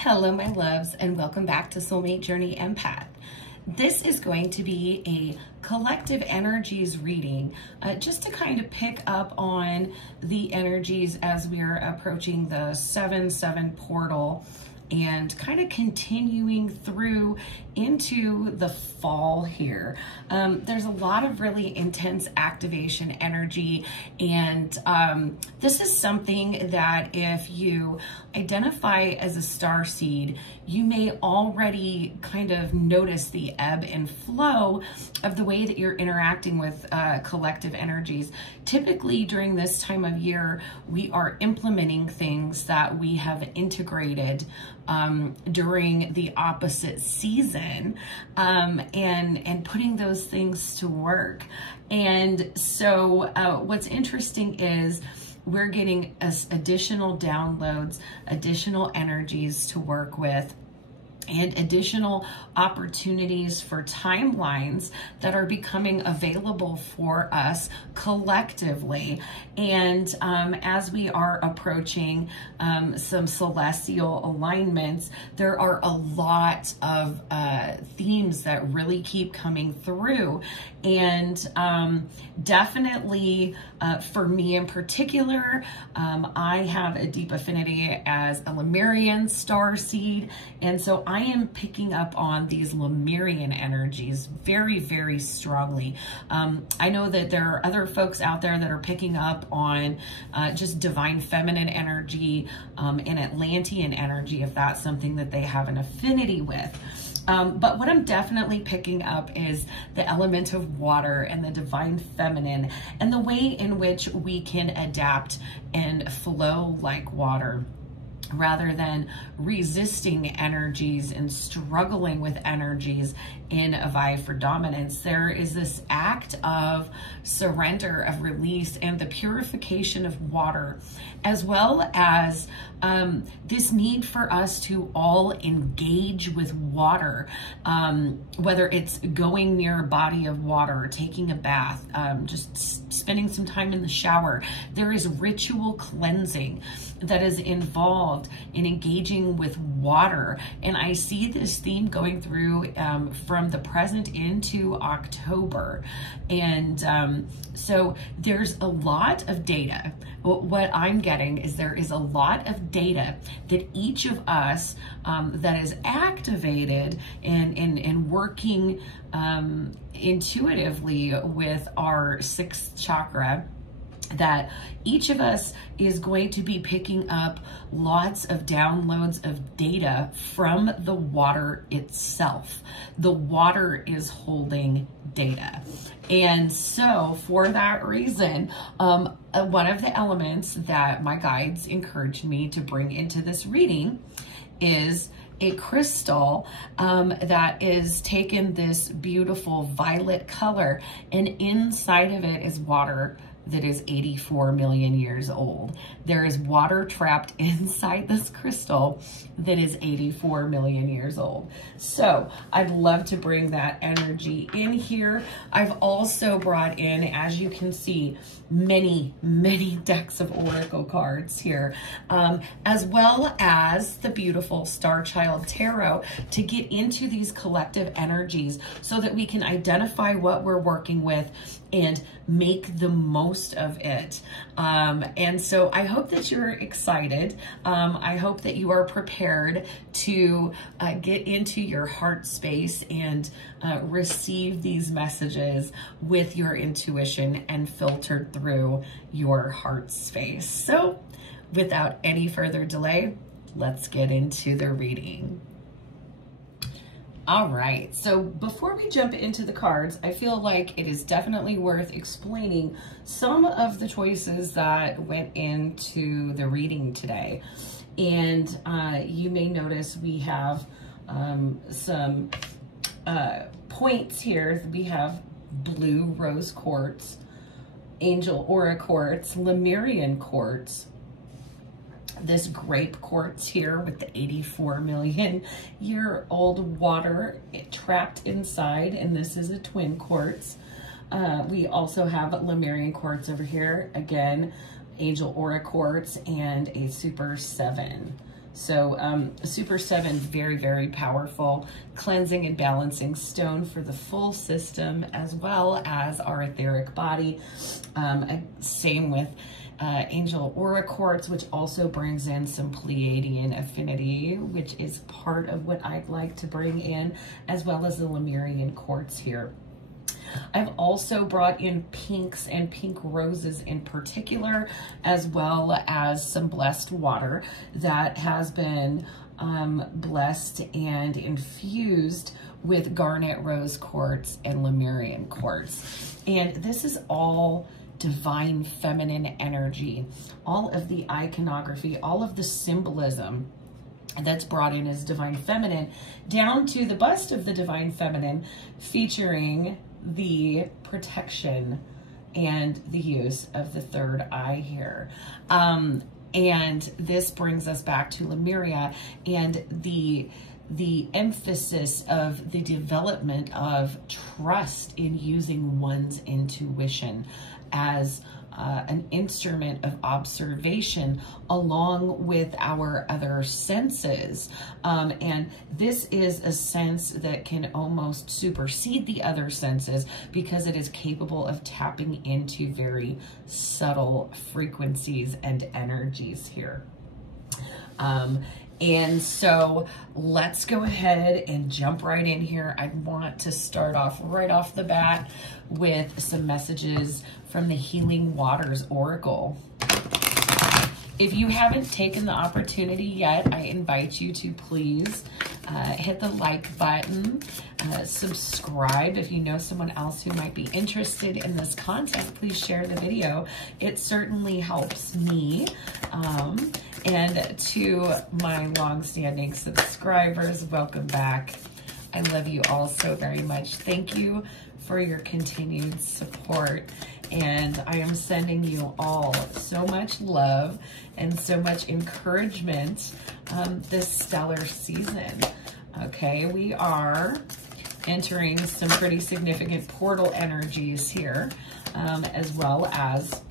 Hello, my loves, and welcome back to Soulmate Journey Empath. This is going to be a collective energies reading, just to kind of pick up on the energies as we are approaching the 7/7 portal and kind of continuing through into the fall here. There's a lot of really intense activation energy, and this is something that if you identify as a starseed, you may already kind of notice the ebb and flow of the way that you're interacting with collective energies. Typically during this time of year, we are implementing things that we have integrated during the opposite season, and putting those things to work. And so what's interesting is we're getting additional downloads, additional energies to work with, and additional opportunities for timelines that are becoming available for us collectively. And as we are approaching some celestial alignments, there are a lot of themes that really keep coming through. And definitely for me in particular, I have a deep affinity as a Librarian starseed, and so I am picking up on these Librarian energies very, very strongly. I know that there are other folks out there that are picking up on just divine feminine energy and Atlantean energy, if that's something that they have an affinity with. But what I'm definitely picking up is the element of water and the divine feminine and the way in which we can adapt and flow like water, rather than resisting energies and struggling with energies in a vie for dominance. There is this act of surrender, of release, and the purification of water, as well as this need for us to all engage with water, whether it's going near a body of water, taking a bath, just spending some time in the shower. There is ritual cleansing that is involved in engaging with water. And I see this theme going through from the present into October. And so there's a lot of data. What I'm getting is there is a lot of data that each of us that is activated and working intuitively with our sixth chakra, that each of us is going to be picking up lots of downloads of data from the water itself. The water is holding data. And so for that reason, one of the elements that my guides encouraged me to bring into this reading is a crystal that is taken this beautiful violet color, and inside of it is water that is 84 million years old. There is water trapped inside this crystal that is 84 million years old. So I'd love to bring that energy in here. I've also brought in, as you can see, many, many decks of oracle cards here, as well as the beautiful Star Child Tarot to get into these collective energies so that we can identify what we're working with and make the most of it. And so I hope that you're excited. I hope that you are prepared to get into your heart space and receive these messages with your intuition and filtered through your heart space. So without any further delay, let's get into the reading. All right, so before we jump into the cards, I feel like it is definitely worth explaining some of the choices that went into the reading today. And you may notice we have some points here. We have blue rose quartz, angel aura quartz, Lemurian quartz, this grape quartz here with the 84 million year old water trapped inside, and this is a twin quartz. We also have Lemurian quartz over here, again, angel aura quartz, and a super 7. So Super 7, very, very powerful, cleansing and balancing stone for the full system, as well as our etheric body. Same with Angel Aura Quartz, which also brings in some Pleiadian affinity, which is part of what I'd like to bring in, as well as the Lemurian Quartz here. I've also brought in pinks and pink roses in particular, as well as some blessed water that has been blessed and infused with garnet rose quartz and Lemurian quartz. And this is all divine feminine energy. All of the iconography, all of the symbolism that's brought in as divine feminine, down to the bust of the divine feminine, featuring the protection and the use of the third eye here. And this brings us back to Lemuria and the emphasis of the development of trust in using one's intuition as an instrument of observation along with our other senses. And this is a sense that can almost supersede the other senses because it is capable of tapping into very subtle frequencies and energies here. And so let's go ahead and jump right in here. I want to start off right off the bat with some messages from the Healing Waters Oracle. If you haven't taken the opportunity yet, I invite you to please hit the like button, subscribe. If you know someone else who might be interested in this content, please share the video. It certainly helps me. And to my long-standing subscribers, welcome back. I love you all so very much. Thank you for your continued support. And I am sending you all so much love and so much encouragement this stellar season. Okay, we are entering some pretty significant portal energies here, as well as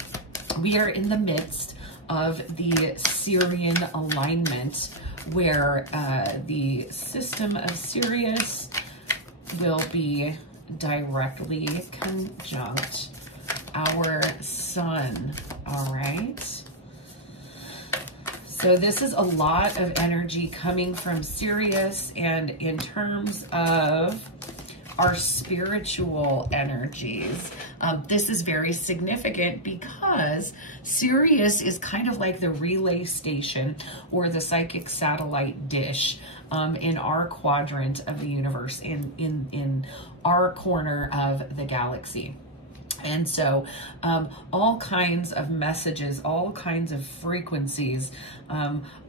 we are in the midst of the Sirian alignment, where the system of Sirius will be directly conjunct our sun. All right, so this is a lot of energy coming from Sirius, and in terms of our spiritual energies, this is very significant because Sirius is kind of like the relay station or the psychic satellite dish in our quadrant of the universe, in our corner of the galaxy. And so all kinds of messages, all kinds of frequencies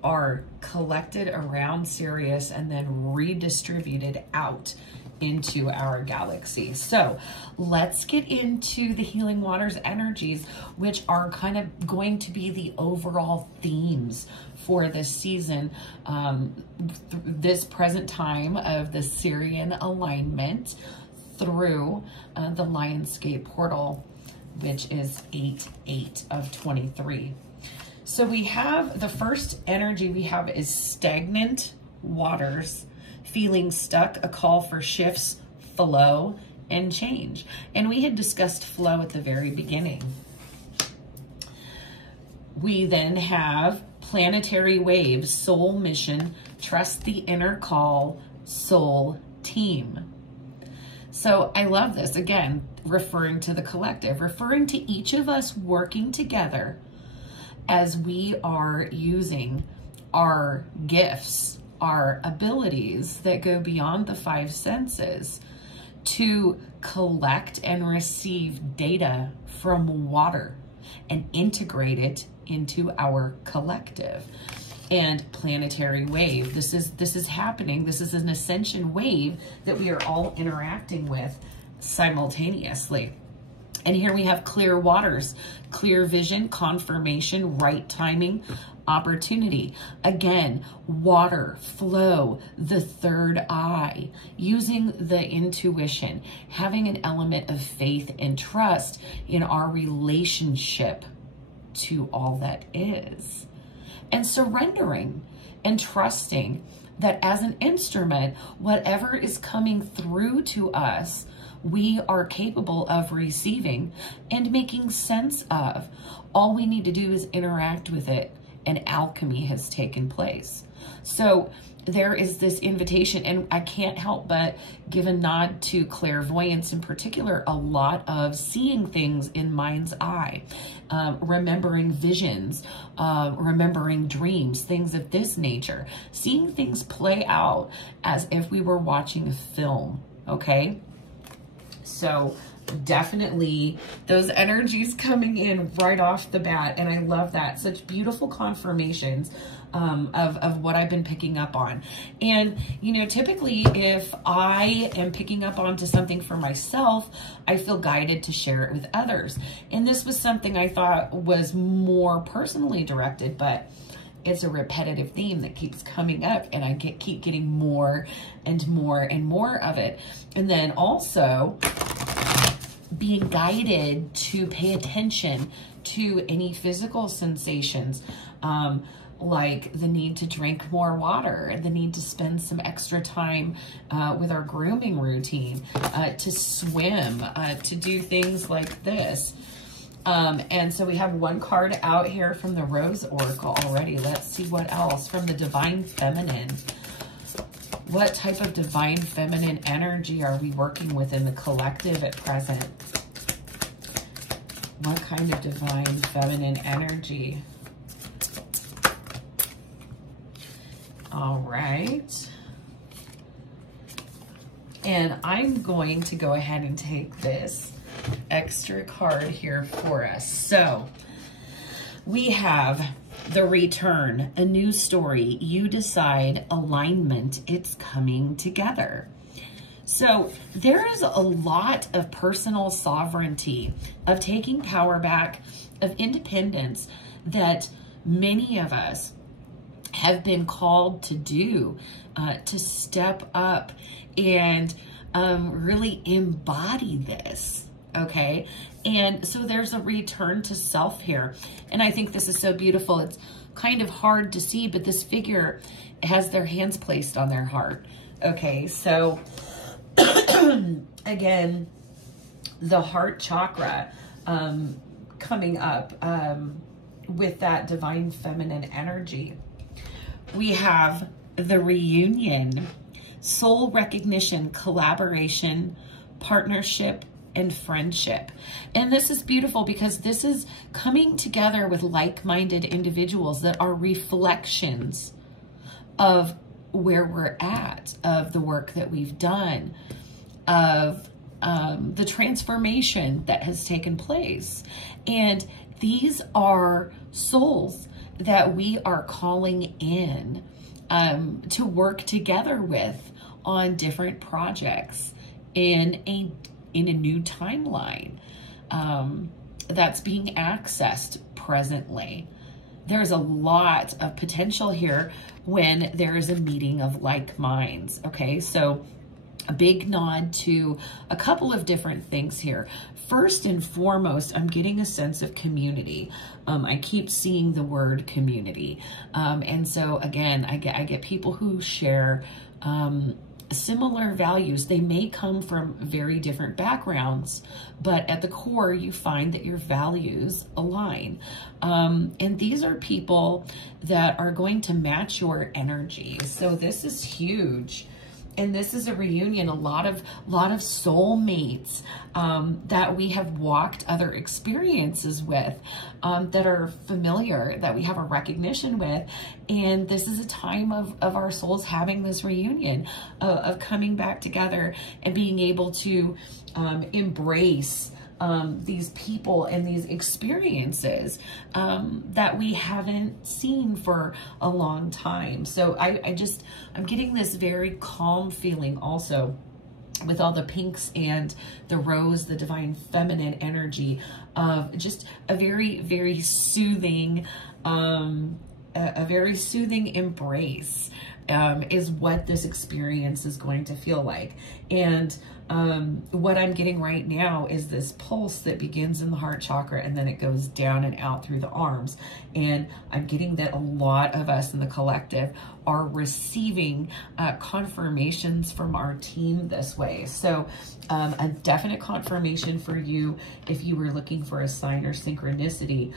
are collected around Sirius and then redistributed out into our galaxy. So let's get into the Healing Waters energies, which are kind of going to be the overall themes for this season, this present time of the Sirian alignment through the Lionsgate portal, which is 8/8 of 23. So we have the first energy we have is stagnant waters, feeling stuck, a call for shifts, flow, and change. And we had discussed flow at the very beginning. We then have planetary waves, soul mission, trust the inner call, soul team. So I love this, again, referring to the collective, referring to each of us working together as we are using our gifts, our abilities that go beyond the five senses to collect and receive data from water and integrate it into our collective. And planetary wave, this is happening. This is an ascension wave that we are all interacting with simultaneously. And here we have clear waters, clear vision, confirmation, right timing, opportunity. Again, water, flow, the third eye, using the intuition, having an element of faith and trust in our relationship to all that is. and surrendering and trusting that as an instrument, whatever is coming through to us, we are capable of receiving and making sense of. All we need to do is interact with it, and alchemy has taken place. So there is this invitation, and I can't help but give a nod to clairvoyance in particular, a lot of seeing things in mind's eye, remembering visions, remembering dreams, things of this nature, seeing things play out as if we were watching a film, okay? So definitely those energies coming in right off the bat, and I love that. Such beautiful confirmations of what I've been picking up on. And, you know, typically if I am picking up onto something for myself, I feel guided to share it with others. And this was something I thought was more personally directed, but it's a repetitive theme that keeps coming up, and I keep getting more and more and more of it. And then also being guided to pay attention to any physical sensations, like the need to drink more water, the need to spend some extra time with our grooming routine, to swim, to do things like this. And so we have one card out here from the Rose Oracle already. Let's see what else from the Divine Feminine. What type of Divine Feminine energy are we working with in the collective at present? What kind of Divine Feminine energy? All right. And I'm going to go ahead and take this extra card here for us. So we have the Return, a new story. You decide, alignment, it's coming together. So there is a lot of personal sovereignty, of taking power back, of independence that many of us have been called to do, to step up and really embody this. Okay. And so there's a return to self here. And I think this is so beautiful. It's kind of hard to see, but this figure has their hands placed on their heart. Okay. So again, the heart chakra, coming up, with that Divine Feminine energy. We have the reunion, soul recognition, collaboration, partnership, and friendship. And this is beautiful because this is coming together with like-minded individuals that are reflections of where we're at, of the work that we've done, of the transformation that has taken place. And these are souls that we are calling in to work together with on different projects in a new timeline that's being accessed presently. There's a lot of potential here when there is a meeting of like minds. Okay, so a big nod to a couple of different things here. First and foremost, I'm getting a sense of community. I keep seeing the word community. And so again, I get people who share similar values. They may come from very different backgrounds, but at the core, you find that your values align. And these are people that are going to match your energy. So this is huge. And this is a reunion, a lot of soulmates that we have walked other experiences with, that are familiar, that we have a recognition with. And this is a time of our souls having this reunion, of coming back together and being able to embrace these people and these experiences that we haven't seen for a long time. So I'm getting this very calm feeling also with all the pinks and the rose, the Divine Feminine energy of just a very, very soothing, a very soothing embrace is what this experience is going to feel like. And what I'm getting right now is this pulse that begins in the heart chakra and then it goes down and out through the arms. And I'm getting that a lot of us in the collective are receiving confirmations from our team this way. So a definite confirmation for you if you were looking for a sign or synchronicity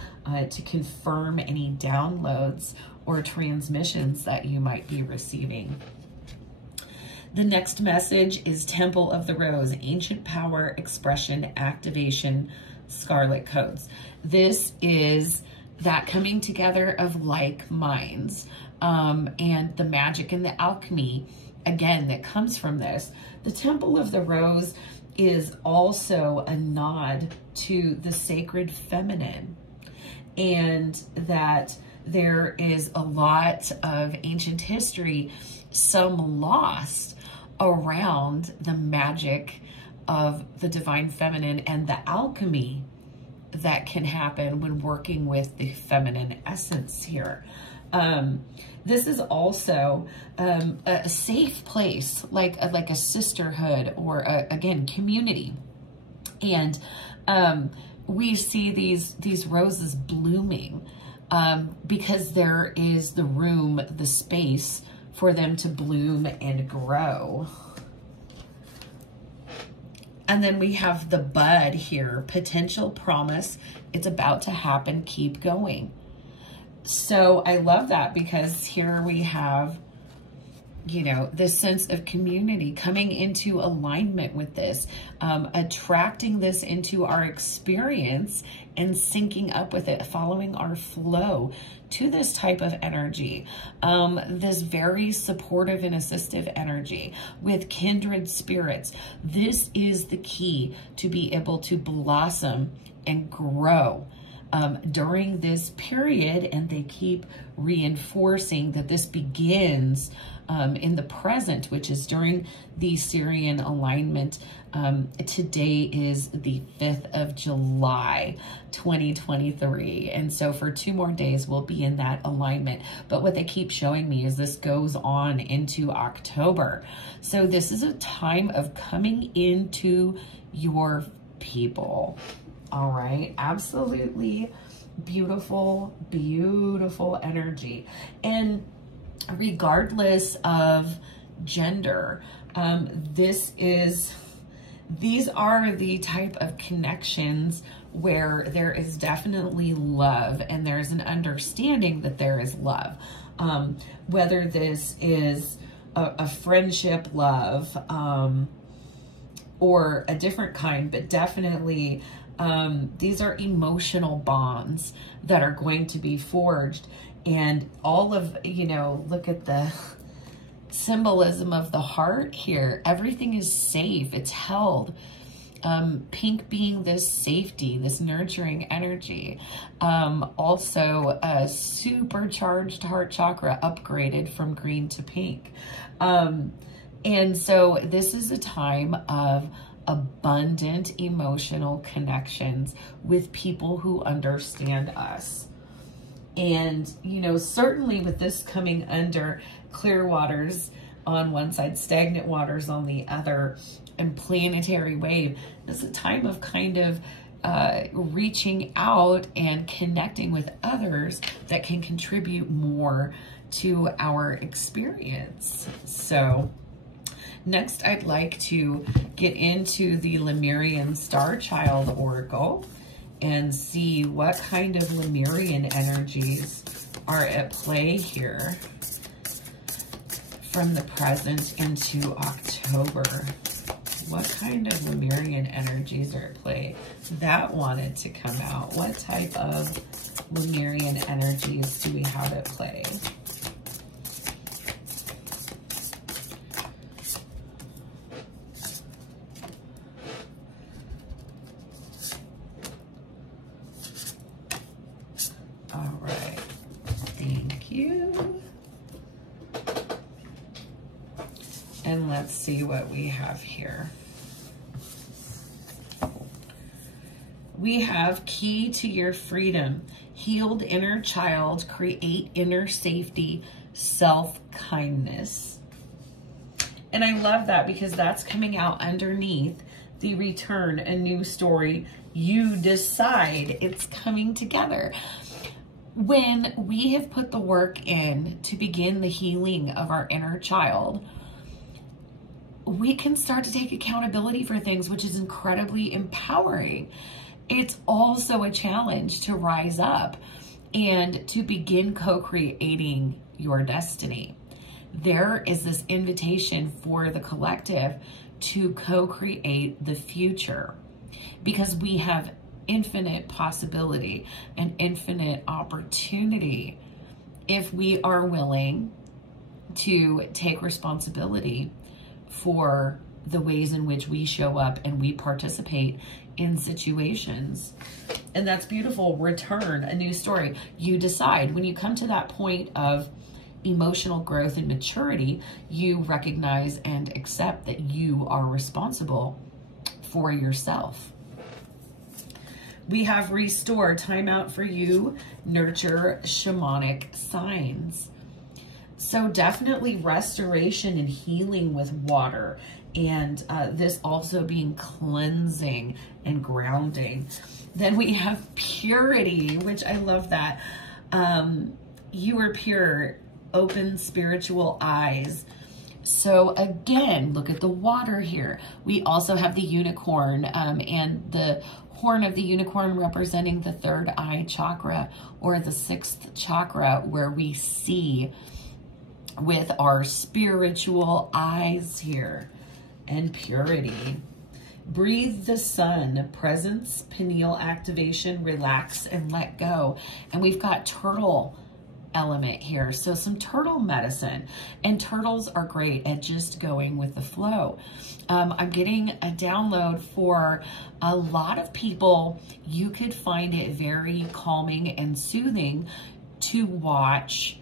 to confirm any downloads or transmissions that you might be receiving. The next message is Temple of the Rose, Ancient Power, Expression, Activation, Scarlet Codes. This is that coming together of like minds and the magic and the alchemy, again, that comes from this. The Temple of the Rose is also a nod to the sacred feminine, and that there is a lot of ancient history, some lost, around the magic of the divine feminine and the alchemy that can happen when working with the feminine essence here. This is also a safe place, like a sisterhood or again, community. And we see these roses blooming because there is the room, the space for them to bloom and grow. And then we have the bud here, potential promise. It's about to happen. Keep going. So I love that because here we have, you know, this sense of community coming into alignment with this, attracting this into our experience and syncing up with it, following our flow to this type of energy, this very supportive and assistive energy with kindred spirits. This is the key to be able to blossom and grow during this period, and they keep reinforcing that this begins in the present, which is during the Syrian alignment. Today is the 5th of July, 2023. And so for 2 more days, we'll be in that alignment. But what they keep showing me is this goes on into October. So this is a time of coming into your people. All right. Absolutely beautiful, beautiful energy. And regardless of gender, these are the type of connections where there is definitely love and there's an understanding that there is love. Whether this is a friendship love or a different kind, but definitely these are emotional bonds that are going to be forged. And all of, you know, look at the symbolism of the heart here. Everything is safe. It's held. Pink being this safety, this nurturing energy. Also a supercharged heart chakra, upgraded from green to pink. And so this is a time of abundant emotional connections with people who understand us. And, you know, certainly with this coming under clear waters on one side, stagnant waters on the other, and planetary wave, it's a time of kind of reaching out and connecting with others that can contribute more to our experience. So next, I'd like to get into the Lemurian Star Child Oracle and see what kind of Lemurian energies are at play here from the present into October. What kind of Lemurian energies are at play? That wanted to come out. What type of Lemurian energies do we have at play? All right, thank you. And let's see what we have here. We have key to your freedom, healed inner child, create inner safety, self-kindness. And I love that because that's coming out underneath the return, a new story. You decide. It's coming together. When we have put the work in to begin the healing of our inner child, we can start to take accountability for things, which is incredibly empowering. It's also a challenge to rise up and to begin co-creating your destiny. There is this invitation for the collective to co-create the future because we have infinite possibility and infinite opportunity if we are willing to take responsibility for the ways in which we show up and we participate in situations. And that's beautiful. Return, a new story. You decide. When you come to that point of emotional growth and maturity, you recognize and accept that you are responsible for yourself. We have restore, time out for you, nurture shamanic signs. So definitely restoration and healing with water, and this also being cleansing and grounding. Then we have purity, which I love that. You are pure, open spiritual eyes. So again, look at the water here. We also have the unicorn and the horn of the unicorn representing the third eye chakra or the sixth chakra, where we see with our spiritual eyes here. And purity. Breathe the sun, presence, pineal activation, relax and let go. And we've got turtle element here. So some turtle medicine, and turtles are great at just going with the flow. I'm getting a download for a lot of people. You could find it very calming and soothing to watch.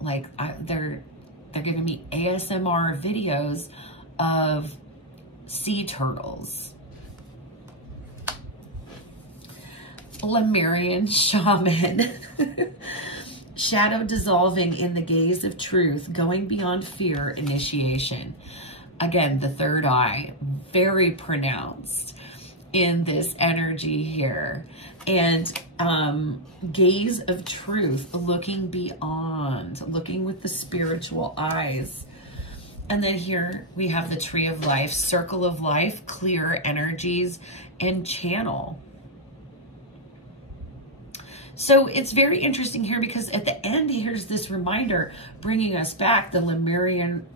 Like they're giving me ASMR videos of sea turtles. Lemurian shaman. Shadow dissolving in the gaze of truth, going beyond fear, initiation. Again, the third eye, very pronounced in this energy here. And gaze of truth, looking beyond, looking with the spiritual eyes. And then here we have the tree of life, circle of life, clear energies, and channel. So it's very interesting here because at the end, here's this reminder bringing us back, the Lemurian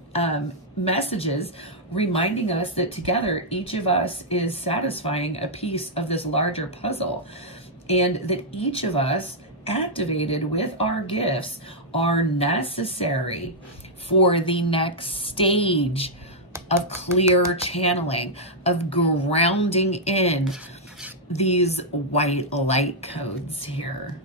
messages, reminding us that together, each of us is satisfying a piece of this larger puzzle, and that each of us, activated with our gifts, are necessary for the next stage of clear channeling, of grounding in these white light codes here.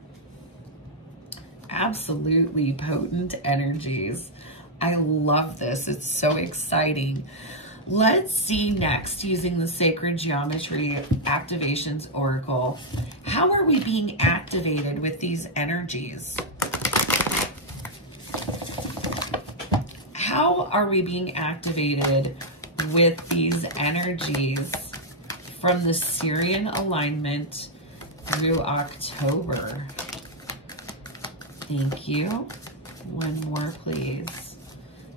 Absolutely potent energies. I love this. It's so exciting. Let's see next, using the Sacred Geometry Activations Oracle. How are we being activated with these energies? How are we being activated with these energies from the Syrian alignment through October? Thank you. One more, please.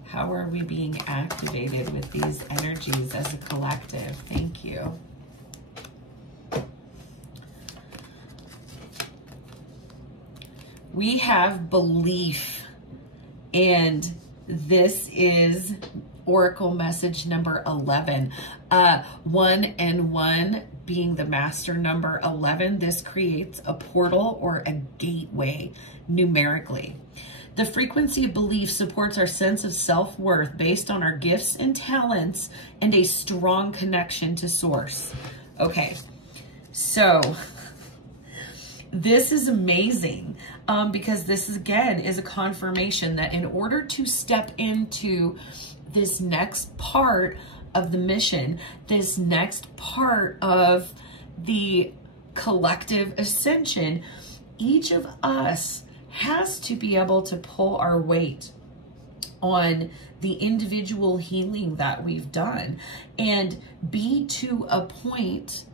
How are we being activated with these energies as a collective? Thank you. We have belief, and this is Oracle message number 11. 1 and 1 being the master number 11. This creates a portal or a gateway numerically. The frequency of belief supports our sense of self-worth based on our gifts and talents and a strong connection to source. Okay, so this is amazing because this is, again, is a confirmation that in order to step into this next part of the mission, this next part of the collective ascension, each of us has to be able to pull our weight on the individual healing that we've done, and be to a point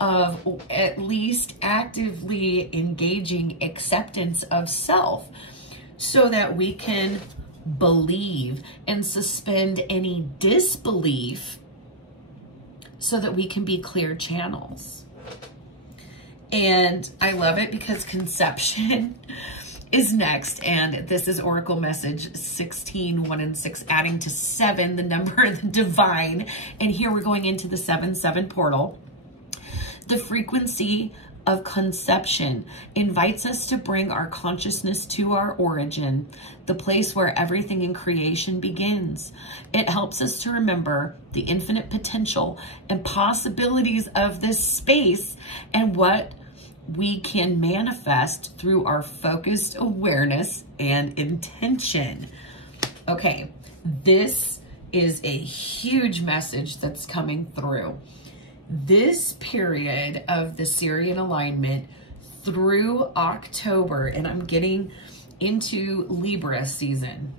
of at least actively engaging acceptance of self, so that we can believe and suspend any disbelief, so that we can be clear channels. And I love it because conception is next, and this is Oracle message 16, 1 and 6, adding to 7, the number of the divine. And here we're going into the 7-7 portal. The frequency of conception invites us to bring our consciousness to our origin, the place where everything in creation begins. It helps us to remember the infinite potential and possibilities of this space, and what we can manifest through our focused awareness and intention. Okay, this is a huge message that's coming through. This period of the Sirian alignment through October, and I'm getting into Libra season,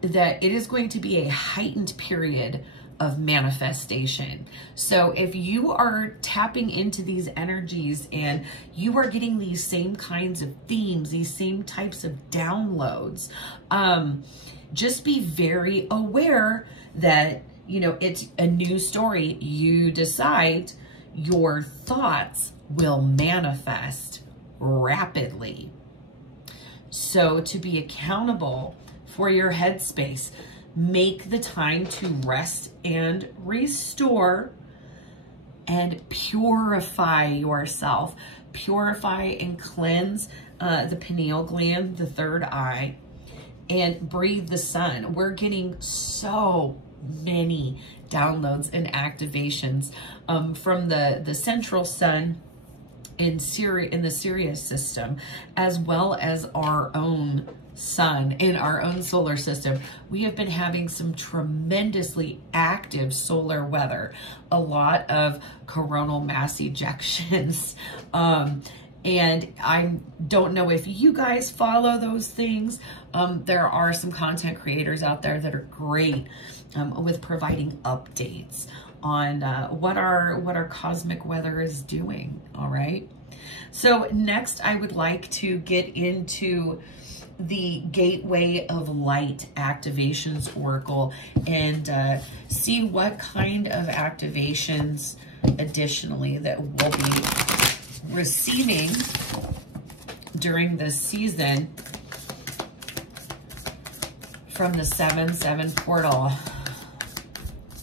that it is going to be a heightened period of manifestation. So if you are tapping into these energies and you are getting these same kinds of themes, these same types of downloads, just be very aware that, you know, it's a new story. You decide your thoughts will manifest rapidly. So to be accountable for your headspace, make the time to rest and restore and purify yourself. Purify and cleanse the pineal gland, the third eye, and breathe the sun. We're getting so many downloads and activations from the central sun in the Sirius system, as well as our own sun in our own solar system. We have been having some tremendously active solar weather, a lot of coronal mass ejections. And I don't know if you guys follow those things. There are some content creators out there that are great with providing updates on what our cosmic weather is doing. All right. So next, I would like to get into the Gateway of Light Activations Oracle and see what kind of activations additionally that we'll be receiving during this season from the 7-7 portal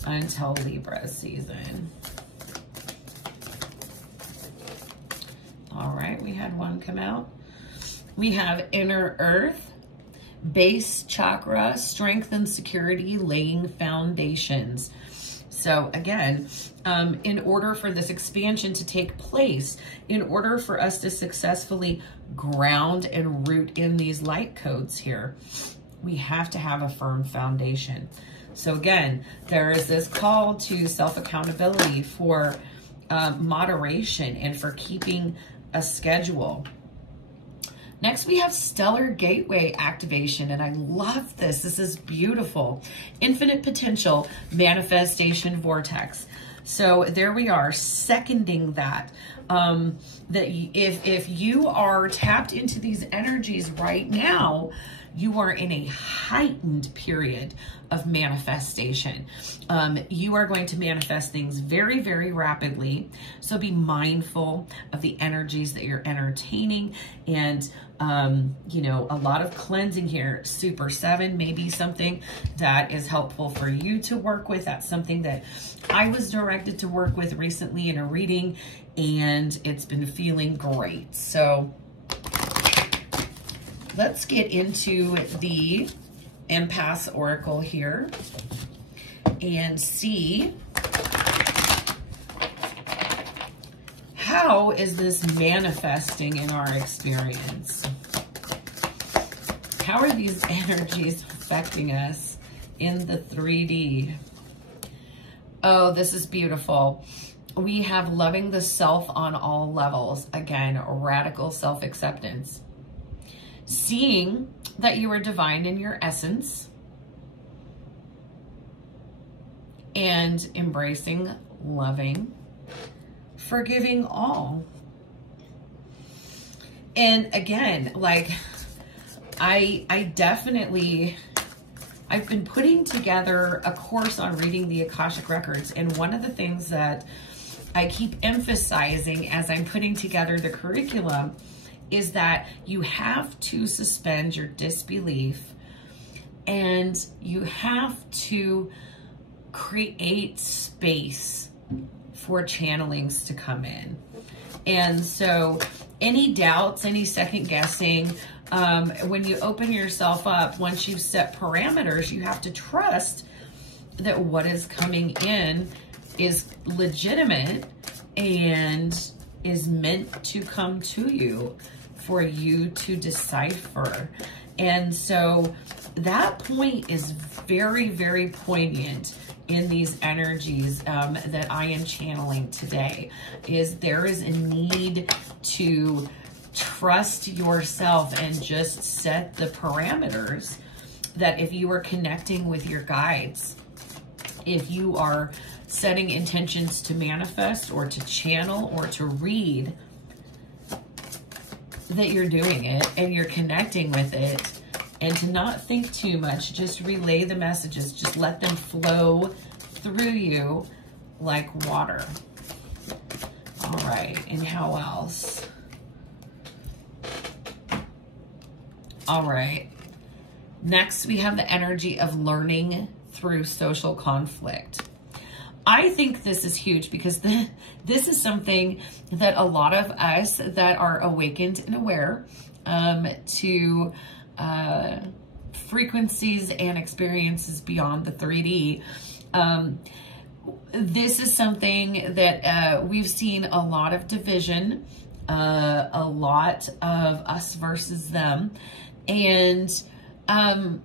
until Libra season. All right, we had one come out. We have Inner Earth, Base Chakra, Strength and Security, Laying Foundations. So again, in order for this expansion to take place, in order for us to successfully ground and root in these light codes here, we have to have a firm foundation. So again, there is this call to self-accountability for moderation and for keeping a schedule. Next, we have Stellar Gateway activation, and I love this. This is beautiful. Infinite Potential Manifestation Vortex. So there we are, seconding that. That if you are tapped into these energies right now, you are in a heightened period of manifestation. You are going to manifest things very, very rapidly. So be mindful of the energies that you're entertaining, and you know, a lot of cleansing here. Super 7 may be something that is helpful for you to work with. That's something that I was directed to work with recently in a reading, and it's been feeling great. So let's get into the Empath Oracle here and see how is this manifesting in our experience. How are these energies affecting us in the 3D? Oh, this is beautiful. We have loving the self on all levels. Again, radical self-acceptance. Seeing that you are divine in your essence and embracing, loving, forgiving all. And again, like, I've been putting together a course on reading the Akashic Records, and one of the things that I keep emphasizing as I'm putting together the curriculum is that you have to suspend your disbelief, and you have to create space for channelings to come in. And so any doubts, any second guessing, when you open yourself up, once you've set parameters, you have to trust that what is coming in is legitimate and is meant to come to you for you to decipher. And so that point is very, very poignant in these energies that I am channeling today. Is there is a need to trust yourself and just set the parameters that if you are connecting with your guides, if you are setting intentions to manifest or to channel or to read, that you're doing it and you're connecting with it, and to not think too much, just relay the messages, just let them flow through you like water. All right, and how else? All right, next we have the energy of learning through social conflict. I think this is huge because this is something that a lot of us that are awakened and aware to frequencies and experiences beyond the 3D, this is something that we've seen a lot of division, a lot of us versus them, and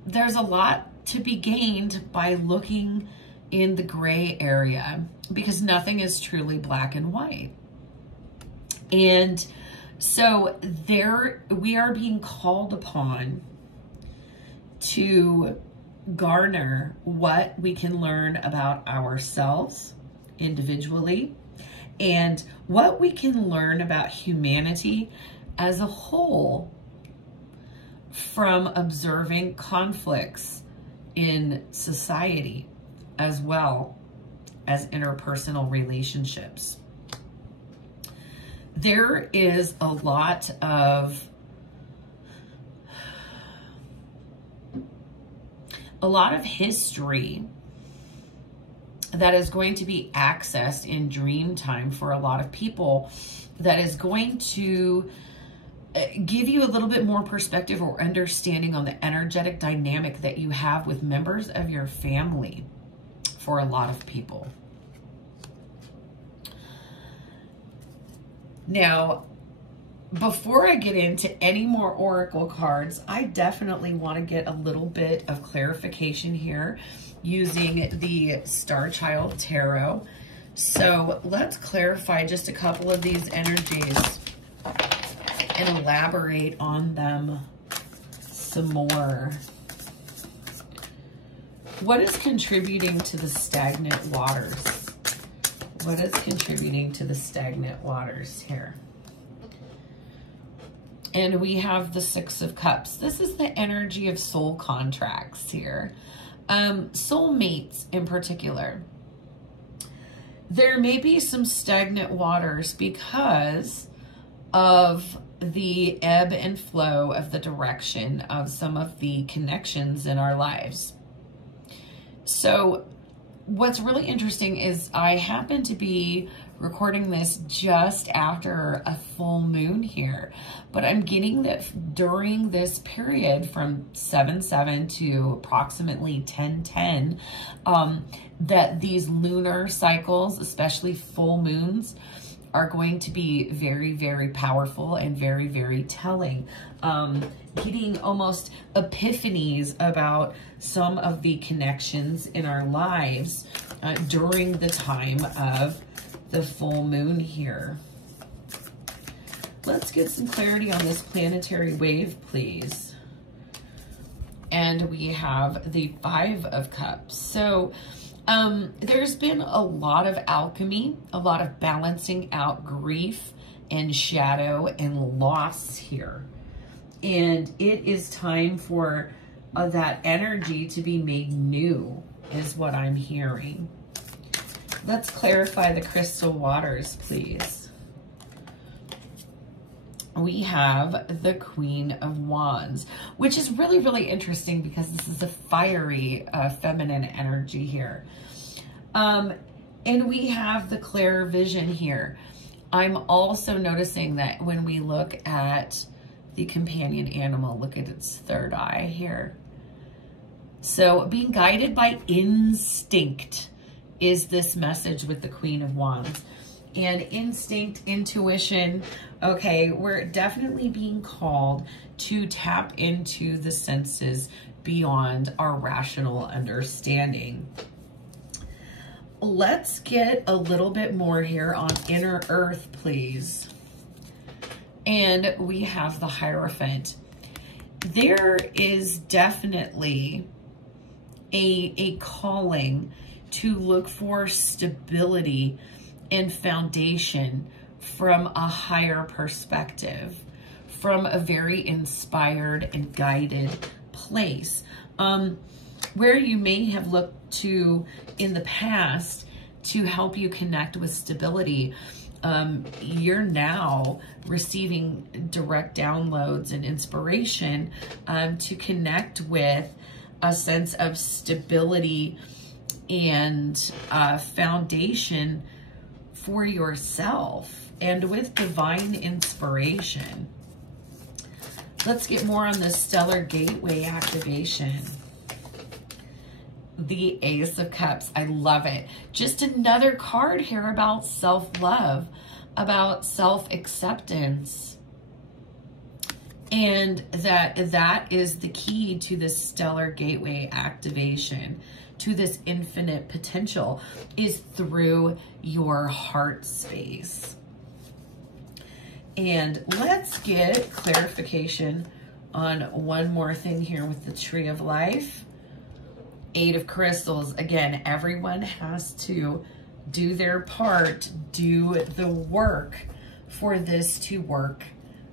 there's a lot to be gained by looking in the gray area, because nothing is truly black and white. And so there we are being called upon to garner what we can learn about ourselves individually and what we can learn about humanity as a whole from observing conflicts in society, as well as interpersonal relationships. There is a lot of history that is going to be accessed in dream time for a lot of people, that is going to give you a little bit more perspective or understanding on the energetic dynamic that you have with members of your family for a lot of people. Now, before I get into any more oracle cards, I definitely want to get a little bit of clarification here using the Star Child Tarot. So let's clarify just a couple of these energies and elaborate on them some more. What is contributing to the stagnant waters? What is contributing to the stagnant waters here? And we have the Six of Cups. This is the energy of soul contracts here. Soulmates in particular. There may be some stagnant waters because of the ebb and flow of the direction of some of the connections in our lives. So what's really interesting is I happen to be recording this just after a full moon here, but I'm getting that during this period from 7/7 to approximately 10/10, that these lunar cycles, especially full moons, are going to be very, very powerful and very, very telling. Getting almost epiphanies about some of the connections in our lives during the time of the full moon here. Let's get some clarity on this planetary wave, please. and we have the Five of Cups. So there's been a lot of alchemy, a lot of balancing out grief and shadow and loss here. And it is time for that energy to be made new, is what I'm hearing. Let's clarify the crystal waters, please. We have the Queen of Wands, which is really, really interesting because this is a fiery feminine energy here. And we have the clear vision here. I'm also noticing that when we look at the companion animal, look at its third eye here. So being guided by instinct is this message with the Queen of Wands. And instinct, intuition, okay, we're definitely being called to tap into the senses beyond our rational understanding. Let's get a little bit more here on inner earth, please. And we have the Hierophant. There is definitely a calling to look for stability and foundation from a higher perspective, from a very inspired and guided place, where you may have looked to in the past to help you connect with stability. You're now receiving direct downloads and inspiration to connect with a sense of stability and foundation for yourself, and with divine inspiration. Let's get more on the Stellar Gateway activation. The Ace of Cups. I love it. Just another card here about self-love, about self-acceptance. And that is the key to this Stellar Gateway activation, to this infinite potential, is through your heart space. And let's get clarification on one more thing here with the Tree of Life. Eight of Crystals. Again, everyone has to do their part, do the work for this to work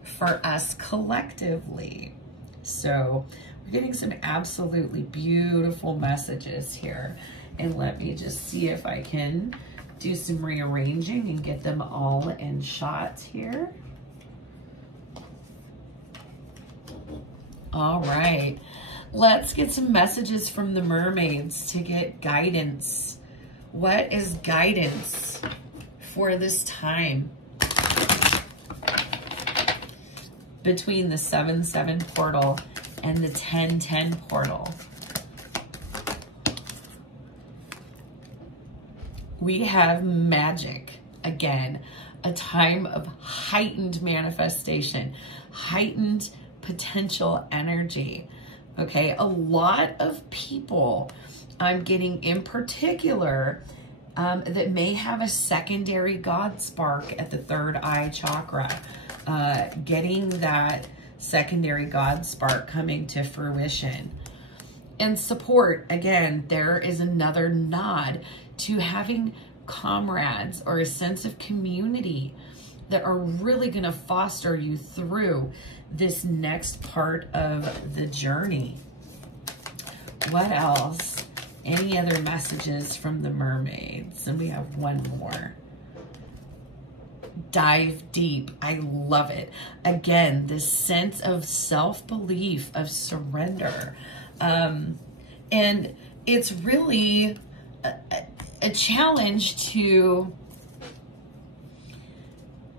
for us collectively. So we're getting some absolutely beautiful messages here. And let me just see if I can do some rearranging and get them all in shot here. All right. Let's get some messages from the mermaids to get guidance. What is guidance for this time between the 7-7 portal and the 10-10 portal? We have magic. Again, a time of heightened manifestation, heightened potential energy. Okay, a lot of people I'm getting in particular that may have a secondary God spark at the third eye chakra, getting that secondary God spark coming to fruition. And support, again, there is another nod to having comrades or a sense of community that are really going to foster you through this next part of the journey. What else? Any other messages from the mermaids? And we have one more. Dive deep. I love it. Again, this sense of self-belief, of surrender. And it's really a challenge to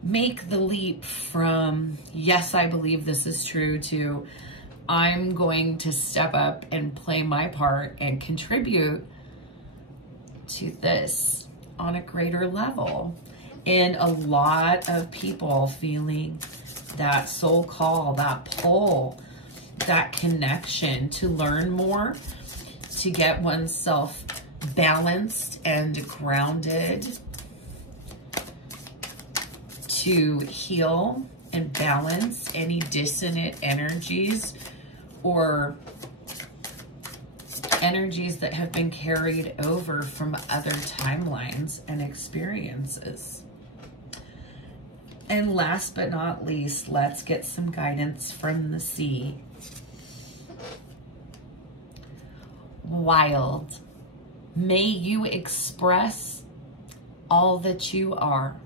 make the leap from, yes, I believe this is true, to I'm going to step up and play my part and contribute to this on a greater level. And a lot of people feeling that soul call, that pull, that connection to learn more, to get oneself balanced and grounded, to heal and balance any dissonant energies or energies that have been carried over from other timelines and experiences. And last but not least, let's get some guidance from the sea. Wild. May you express all that you are.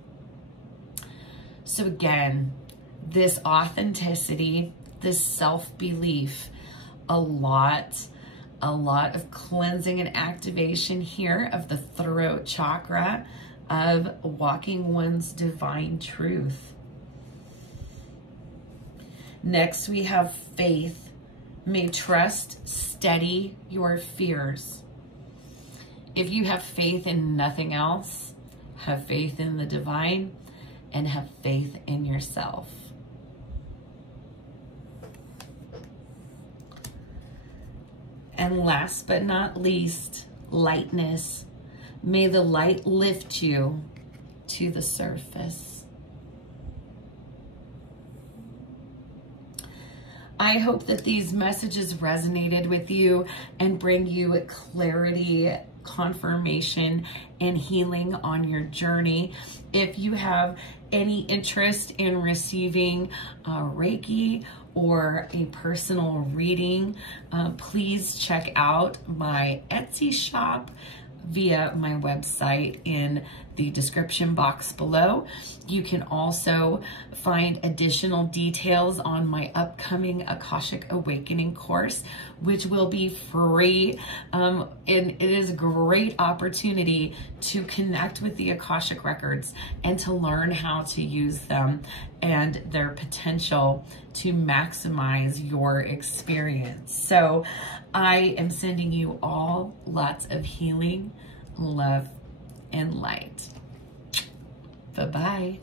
So again, this authenticity, this self-belief, a lot of cleansing and activation here of the throat chakra, of walking one's divine truth. Next, we have faith. May trust steady your fears. If you have faith in nothing else, have faith in the divine and have faith in yourself. And last but not least, lightness. May the light lift you to the surface. I hope that these messages resonated with you and bring you clarity, confirmation, and healing on your journey. If you have any interest in receiving Reiki or a personal reading, please check out my Etsy shop via my website in the description box below. You can also find additional details on my upcoming Akashic Awakening course, which will be free. And it is a great opportunity to connect with the Akashic records and to learn how to use them and their potential to maximize your experience. So I am sending you all lots of healing, love, and light. Bye-bye.